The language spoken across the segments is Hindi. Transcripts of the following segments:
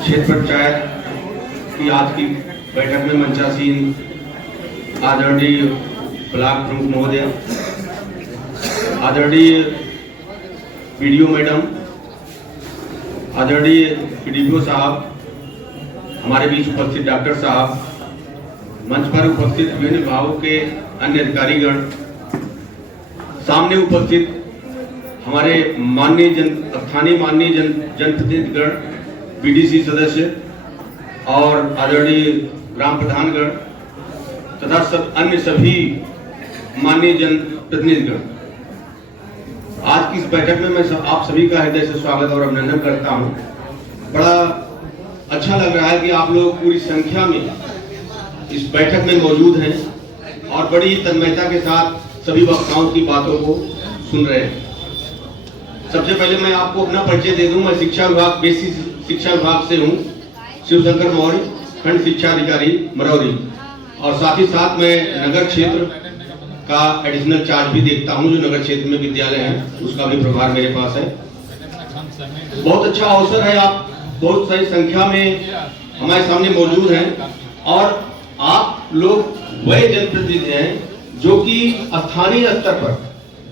क्षेत्र पंचायत की आज की बैठक में मंचासीन आदरणीय ब्लॉक प्रमुख महोदय, आदरणीय पीडीओ मैडम, आदरणीय पीडीओ साहब, हमारे बीच उपस्थित डॉक्टर साहब, मंच पर उपस्थित विभिन्न विभागों के अन्य अधिकारीगण, सामने उपस्थित हमारे स्थानीय माननीय जनप्रतिनिधिगण, बीडीसी सदस्य और आदरणीय ग्राम प्रधानगण तथा अन्य सभी माननीय जनप्रतिनिधिगण, आज की इस बैठक में मैं आप सभी का हृदय से स्वागत और अभिनंदन करता हूं। बड़ा अच्छा लग रहा है कि आप लोग पूरी संख्या में इस बैठक में मौजूद हैं और बड़ी तन्मयता के साथ सभी वक्ताओं की बातों को सुन रहे हैं। सबसे पहले मैं आपको अपना परिचय दे दूं। मैं शिक्षा विभाग, बेसिक शिक्षा विभाग से हूं, शिवशंकर मौर्य, खंड शिक्षा अधिकारी मरौरी, और साथ ही साथ मैं नगर क्षेत्र का एडिशनल चार्ज भी देखता हूं। जो नगर क्षेत्र में विद्यालय है उसका भी प्रभार मेरे पास है। बहुत अच्छा अवसर है, आप बहुत सारी संख्या में हमारे सामने मौजूद हैं और आप लोग वह जनप्रतिनिधि हैं जो कि स्थानीय स्तर पर,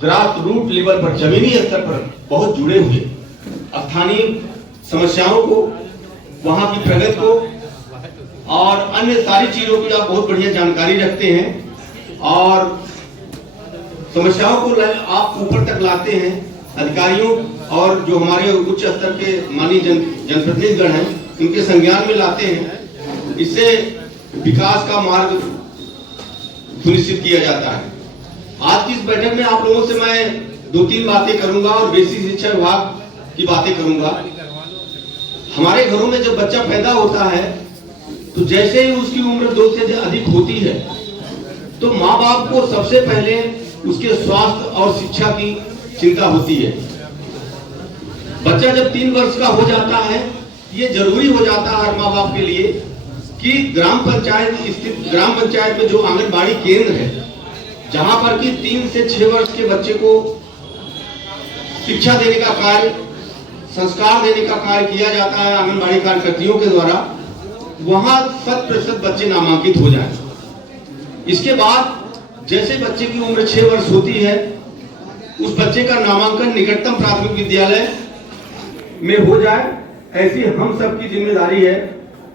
ग्रास रूट लेवल पर, जमीनी स्तर पर बहुत जुड़े हुए, स्थानीय समस्याओं को, वहां की प्रगति को और अन्य सारी चीजों की आप बहुत बढ़िया जानकारी रखते हैं और समस्याओं को आप ऊपर तक लाते हैं। अधिकारियों और जो हमारे उच्च स्तर के माननीय जनप्रतिनिधिगण हैं उनके संज्ञान में लाते हैं। इससे विकास का मार्ग सुनिश्चित किया जाता है। आज की इस बैठक में आप लोगों से मैं 2-3 बातें करूंगा और बेसिक शिक्षा विभाग की बातें करूंगा। हमारे घरों में जब बच्चा पैदा होता है तो जैसे ही उसकी उम्र 2 से अधिक होती है तो माँ बाप को सबसे पहले उसके स्वास्थ्य और शिक्षा की चिंता होती है। बच्चा जब 3 वर्ष का हो जाता है, ये जरूरी हो जाता है हर माँ बाप के लिए कि ग्राम पंचायत में जो आंगनबाड़ी केंद्र है, जहां पर कि 3 से 6 वर्ष के बच्चे को शिक्षा देने का कार्य, संस्कार देने का कार्य किया जाता है आंगनबाड़ी कार्यकर्तियों के द्वारा, वहां 100% बच्चे नामांकित हो जाएं। इसके बाद जैसे बच्चे की उम्र 6 वर्ष होती है, उस बच्चे का नामांकन निकटतम प्राथमिक विद्यालय में हो जाए, ऐसी हम सबकी जिम्मेदारी है।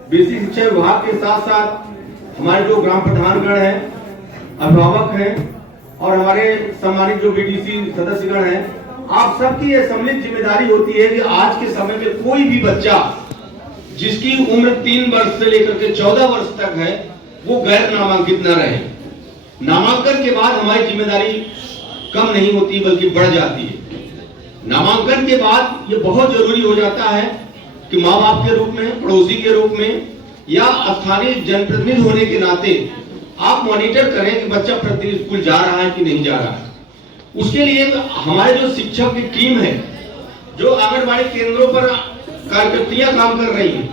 बेसिक शिक्षा विभाग के साथ साथ हमारे जो ग्राम प्रधानगण हैं, अभिभावक हैं और हमारे सम्मानित जो बीडीसी सदस्यगण हैं, आप सबकी यह सम्मिलित जिम्मेदारी होती है कि आज के समय में कोई भी बच्चा जिसकी उम्र 3 वर्ष से लेकर के 14 वर्ष तक है, वो गैर नामांकित न रहे। नामांकन के बाद हमारी जिम्मेदारी कम नहीं होती बल्कि बढ़ जाती है। नामांकन के बाद ये बहुत जरूरी हो जाता है कि माँ बाप के रूप में, पड़ोसी के रूप में या स्थानीय जनप्रतिनिधि होने के नाते आप मॉनिटर करें कि बच्चा प्रतिदिन स्कूल जा रहा है कि नहीं जा रहा है। उसके लिए हमारे जो शिक्षक की टीम है, जो आंगनबाड़ी केंद्रों पर कार्यकर्तियां काम कर रही हैं,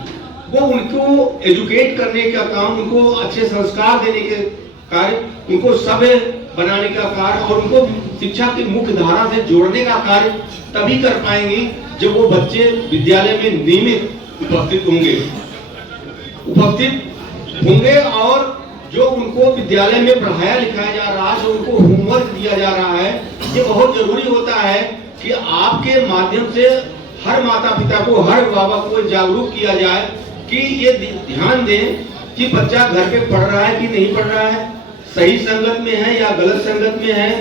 वो उनको एजुकेट करने का काम, उनको अच्छे संस्कार देने के कार्य, उनको सभ्य बनाने का कार्य और उनको शिक्षा की मुख्य धारा से जोड़ने का कार्य तभी कर पाएंगे जब वो बच्चे विद्यालय में नियमित उपस्थित होंगे और जो उनको विद्यालय में पढ़ाया लिखाया जा रहा है, जो उनको होमवर्क दिया जा रहा है, ये बहुत जरूरी होता है कि आपके माध्यम से हर माता पिता को, हर अभिभावक को जागरूक किया जाए कि ये ध्यान दें कि बच्चा घर पे पढ़ रहा है कि नहीं पढ़ रहा है, सही संगत में है या गलत संगत में है,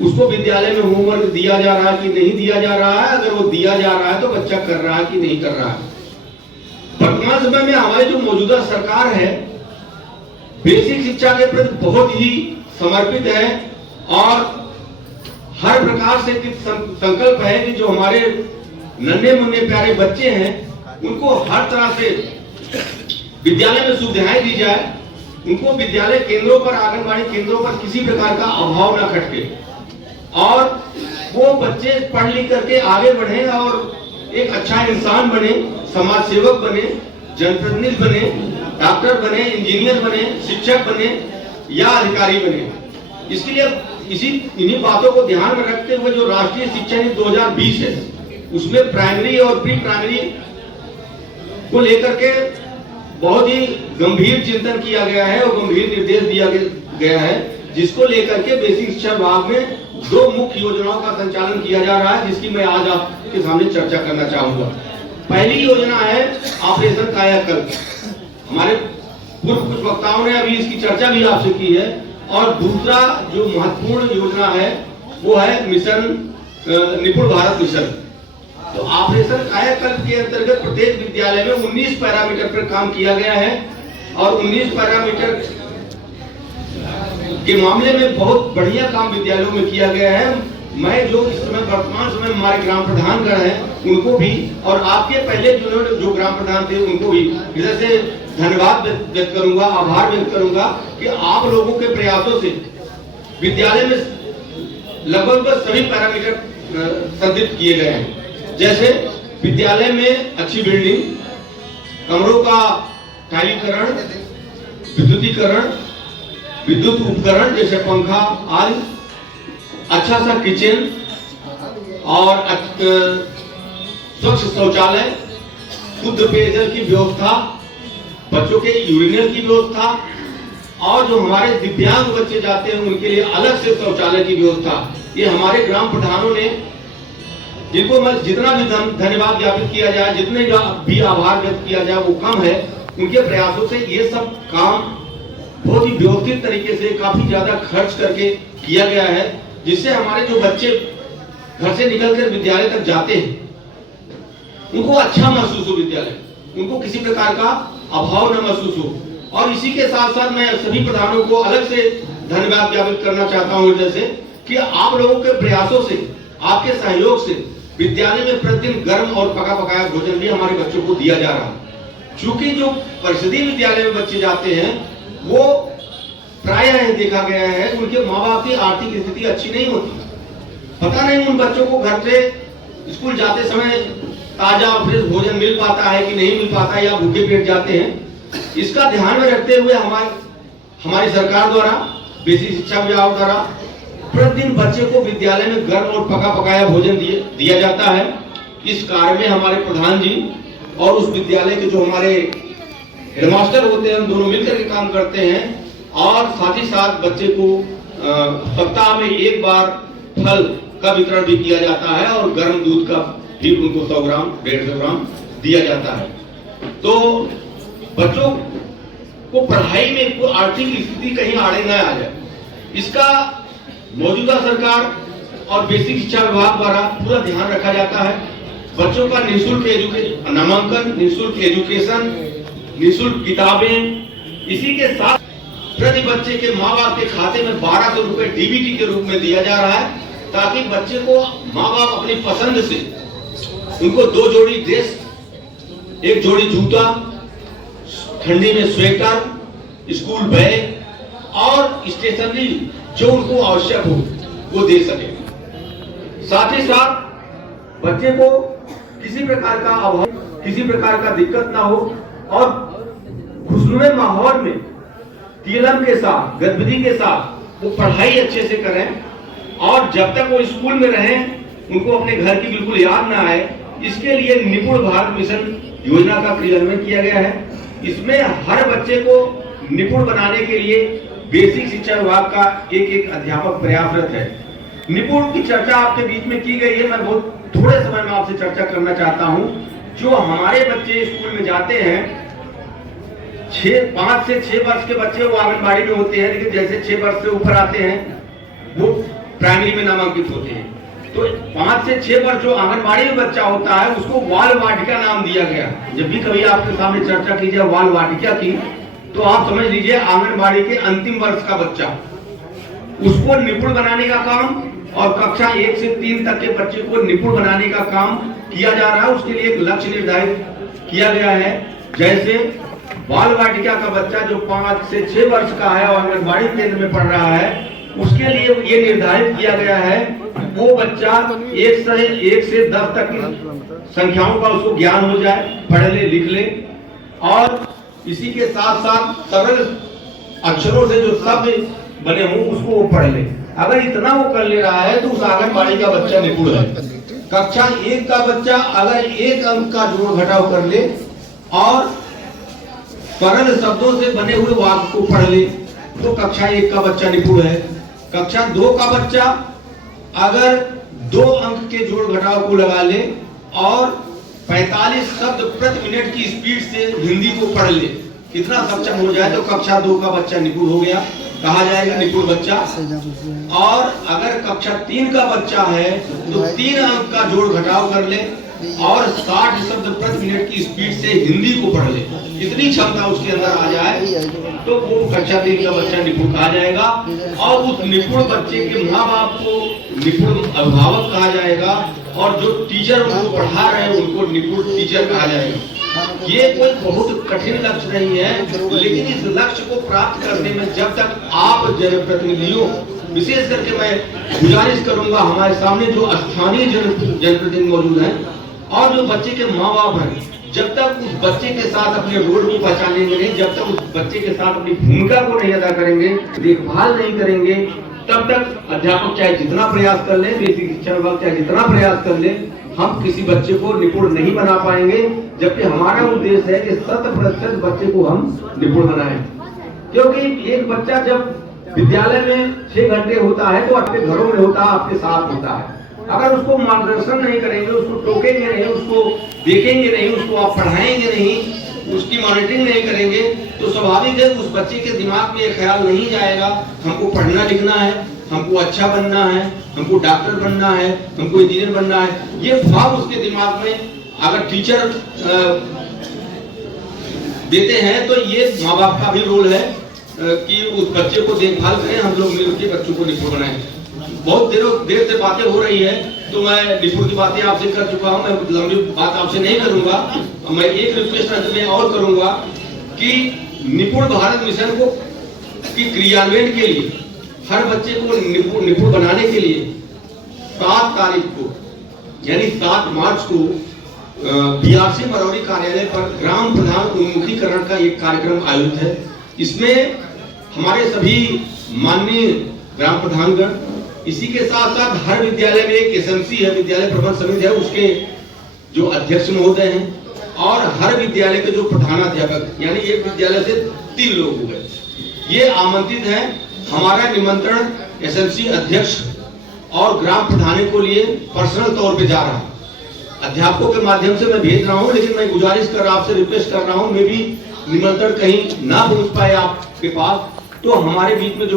उसको विद्यालय में होमवर्क दिया जा रहा है कि नहीं दिया जा रहा है, अगर वो दिया जा रहा है तो बच्चा कर रहा है कि नहीं कर रहा है। वर्तमान समय में हमारी जो मौजूदा सरकार है बेसिक शिक्षा के प्रति बहुत ही समर्पित है और हर प्रकार से संकल्प है कि जो हमारे नन्हे मुन्ने प्यारे बच्चे हैं उनको हर तरह से विद्यालय में सुविधाएं दी जाए, उनको विद्यालय केंद्रों पर, आंगनबाड़ी केंद्रों पर किसी प्रकार का अभाव ना खटके और वो बच्चे पढ़ लिख करके आगे बढ़े और एक अच्छा इंसान बने, समाज सेवक बने, जनप्रतिनिधि बने, डॉक्टर बने, इंजीनियर बने, शिक्षक बने या अधिकारी बने। इसके लिए इन्हीं बातों को ध्यान में रखते हुए जो राष्ट्रीय शिक्षा नीति 2020 है उसमें प्राइमरी और प्री प्राइमरी को लेकर के बहुत ही गंभीर चिंतन किया गया है और गंभीर निर्देश दिया गया है, जिसको लेकर के बेसिक शिक्षा विभाग में 2 मुख्य योजनाओं का संचालन किया जा रहा है, जिसकी मैं आज आपके सामने चर्चा करना चाहूंगा। पहली योजना है ऑपरेशन कायाकल्प। हमारे पूर्व कुछ वक्ताओं ने अभी इसकी चर्चा भी आपसे की है। और दूसरा जो महत्वपूर्ण योजना है वो है मिशन निपुण भारत मिशन। तो ऑपरेशन कायाकल्प के अंतर्गत प्रत्येक विद्यालय में 19 पैरामीटर पर काम किया गया है और 19 पैरामीटर के मामले में बहुत बढ़िया काम विद्यालयों में किया गया है। मैं जो इस समय वर्तमान समय में हमारे ग्राम प्रधानगण हैं उनको भी और आपके पहले जो ग्राम प्रधान थे उनको भी हृदय से धन्यवाद व्यक्त करूंगा, आभार व्यक्त करूंगा कि आप लोगों के प्रयासों से विद्यालय में लगभग सभी पैरामीटर संदिग्ध किए गए हैं। जैसे विद्यालय में अच्छी बिल्डिंग, कमरों का टाइलीकरण, विद्युतीकरण, विद्युत उपकरण जैसे पंखा आदि, अच्छा सा किचन और स्वच्छ शौचालय, शुद्ध पेयजल की व्यवस्था, बच्चों के यूरिनल की व्यवस्था और जो हमारे दिव्यांग बच्चे जाते हैं उनके लिए अलग से शौचालय की व्यवस्था। ये हमारे ग्राम प्रधानों ने, जिनको मैं जितना भी धन्यवाद ज्ञापित किया जाए, जितने भी आभार व्यक्त किया जाए वो कम है। उनके प्रयासों से ये सब काम बहुत ही व्यवस्थित तरीके से काफी ज्यादा खर्च करके किया गया है, जिससे हमारे जो बच्चे घर से निकलकर विद्यालय तक जाते हैं उनको अच्छा महसूस हो, विद्यालय उनको किसी प्रकार का अभाव न महसूस हो। और इसी के साथ साथ मैं सभी प्रधानों को अलग से धन्यवाद ज्ञापित करना चाहता हूं जैसे कि आप लोगों के प्रयासों से, आपके सहयोग से विद्यालय में प्रतिदिन गर्म और पका पकाया भोजन भी हमारे बच्चों को दिया जा रहा है। चूंकि जो परिषदीय विद्यालय में बच्चे जाते हैं वो प्रायः देखा गया है उनके माँ बाप की आर्थिक स्थिति अच्छी नहीं होती। पता नहीं उन बच्चों को घर से स्कूल जाते समय ताजा और फ्रेश भोजन मिल पाता है कि नहीं मिल पाता है या भूखे पेट जाते हैं। इसका ध्यान में रखते हुए हमारी सरकार द्वारा, बेसिक शिक्षा विभाग द्वारा प्रतिदिन बच्चे को विद्यालय में गर्म और पका पकाया भोजन दिया जाता है। इस कार्य में हमारे प्रधान जी और उस विद्यालय के जो हमारे हेडमास्टर होते हैं, हम दोनों मिलकर के काम करते हैं। और साथ ही साथ बच्चे को सप्ताह में एक बार फल का वितरण भी किया जाता है और गर्म दूध का भी उनको 100 ग्राम 150 ग्राम दिया जाता है। तो बच्चों को पढ़ाई में कोई आर्थिक स्थिति कहीं आड़े न आ जाए, इसका मौजूदा सरकार और बेसिक शिक्षा विभाग द्वारा पूरा ध्यान रखा जाता है। बच्चों का निःशुल्क नामांकन, निःशुल्क एजुकेशन, निःशुल्क किताबें, इसी के साथ प्रति बच्चे के माँ बाप के खाते में 1200 रुपए डीबीटी के रूप में दिया जा रहा है, ताकि बच्चे को माँ बाप अपनी पसंद से उनको 2 जोड़ी ड्रेस, 1 जोड़ी जूता, ठंडी में स्वेटर, स्कूल बैग और स्टेशनरी जो उनको आवश्यक हो वो दे सके। साथ ही साथ बच्चे को किसी प्रकार का अभाव, किसी प्रकार का दिक्कत ना हो और खुशनुमे माहौल में तिलम के साथ, गतिविधि के साथ वो पढ़ाई अच्छे से करें और जब तक वो स्कूल में रहें उनको अपने घर की बिल्कुल याद ना आए। इसके लिए निपुण भारत मिशन योजना का क्रियान्वयन किया गया है। इसमें हर बच्चे को निपुण बनाने के लिए बेसिक शिक्षा विभाग का एक अध्यापक प्रयासरत है। निपुण की चर्चा आपके बीच में की गई है, मैं बहुत थोड़े समय में आपसे चर्चा करना चाहता हूं। जो हमारे बच्चे स्कूल में जाते हैं, 5 से 6 वर्ष के बच्चे वो आंगनबाड़ी में होते हैं, लेकिन जैसे 6 वर्ष से ऊपर आते हैं वो प्राइमरी में नामांकित होते हैं। तो 5 से 6 वर्ष जो आंगनबाड़ी में बच्चा होता है उसको बाल वाटिका नाम दिया गया। जब भी कभी आपके सामने चर्चा की जाए बाल वाटिका की, तो आप समझ लीजिए आंगनबाड़ी के अंतिम वर्ष का बच्चा, उसको निपुण बनाने का काम और कक्षा 1 से 3 तक के बच्चे को निपुण बनाने का काम किया जा रहा है। उसके लिए एक लक्ष्य निर्धारित किया गया है। जैसे बाल वाटिका का बच्चा जो 5 से 6 वर्ष का है और आंगनबाड़ी केंद्र में पढ़ रहा है, उसके लिए ये निर्धारित किया गया है वो बच्चा 1 से 10 तक की संख्याओं का उसको ज्ञान हो जाए, पढ़ ले लिख ले, और इसी के साथ साथ सरल अक्षरों से जो शब्द बने हों उसको वो पढ़ ले। अगर इतना वो कर ले रहा है तो उस आंगनबाड़ी का बच्चा निपुण है। कक्षा 1 का बच्चा अगर 1 अंक का जोड़ घटाव कर ले और सरल शब्दों से बने हुए वाक्य को पढ़ ले तो कक्षा 1 का बच्चा निपुण है। कक्षा 2 का बच्चा अगर 2 अंक के जोड़ घटाव को लगा ले और 45 शब्द प्रति मिनट की स्पीड से हिंदी को पढ़ ले, कितना सक्षम हो जाए तो कक्षा 2 का बच्चा निपुण हो गया, कहा जाएगा निपुण बच्चा। और अगर कक्षा 3 का बच्चा है तो 3 अंक का जोड़ घटाव कर ले और 60 शब्द प्रति मिनट की स्पीड से हिंदी को पढ़ ले, इतनी क्षमता उसके अंदर आ जाए तो वो कक्षा 3 का बच्चा निपुण कहा जाएगा। और उस निपुण बच्चे के माँ बाप को निपुण अभिभावक कहा जाएगा और जो टीचर उनको पढ़ा रहे हैं उनको निपुण टीचर कहा जाएगा। ये कोई बहुत कठिन लक्ष्य नहीं है, लेकिन इस लक्ष्य को प्राप्त करने में जब तक आप जनप्रतिनिधियों, विशेष करके मैं गुजारिश करूंगा हमारे सामने जो स्थानीय जनप्रतिनिधि मौजूद हैं और जो बच्चे के माँ बाप हैं, जब तक उस बच्चे के साथ अपने रोल को पहचानेंगे नहीं, जब तक उस बच्चे के साथ अपनी भूमिका को नहीं अदा करेंगे, देखभाल नहीं करेंगे, तब तक अध्यापक चाहे जितना प्रयास कर ले, बेसिक शिक्षा विभाग चाहे जितना प्रयास कर ले, हम किसी बच्चे को निपुण नहीं बना पाएंगे। जबकि हमारा उद्देश्य है कि 100% बच्चे को हम निपुण बनाएं, क्योंकि एक बच्चा जब विद्यालय में 6 घंटे होता है तो अपने घरों में होता है, आपके साथ होता है। अगर उसको मार्गदर्शन नहीं करेंगे, उसको टोकेंगे नहीं, उसको देखेंगे नहीं, उसको आप पढ़ाएंगे नहीं, उसकी मॉनिटरिंग नहीं करेंगे तो स्वाभाविक है उस बच्चे के दिमाग में ये ख्याल नहीं जाएगा हमको पढ़ना लिखना है, हमको अच्छा बनना है, हमको डॉक्टर बनना है, हमको इंजीनियर बनना है। ये भाव उसके दिमाग में अगर टीचर देते हैं तो ये माँ बाप का भी रोल है कि उस बच्चे को देखभाल करें, हम लोग मिलकर बच्चों को निपुण बनाएं। बहुत देर से बातें हो रही है तो मैं निपुण की बातें आपसे कर चुका हूं, मैं लंबी बात आपसे नहीं करूंगा। मैं एक रिक्वेस्ट में और करूंगा कि निपुण भारत मिशन को की क्रियान्वयन के लिए हर बच्चे को निपुण बनाने के लिए 7 तारीख को यानी 7 मार्च को बीआरसी मरौरी कार्यालय पर ग्राम प्रधान उन्मुखीकरण का एक कार्यक्रम आयोजित है। इसमें हमारे सभी माननीय ग्राम प्रधानगण, इसी के साथ साथ हर विद्यालय में एक एसएमसी है, विद्यालय प्रबंध समिति है, उसके जो अध्यक्ष महोदय हैं और हर विद्यालय के जो प्रधानाध्यापक, यानी एक विद्यालय से 3 लोग हो गए, ये आमंत्रित हैं। हमारा निमंत्रण एसएमसी अध्यक्ष और ग्राम प्रधान को लिए पर्सनल तौर पे जा रहा है, अध्यापकों के माध्यम से मैं भेज रहा हूं, लेकिन मैं गुजारिश कर रहा हूं, आपसे रिक्वेस्ट कर रहा हूं, मैं भी निमंत्रण कहीं ना पहुंच पाए आपके पास तो हमारे बीच में जो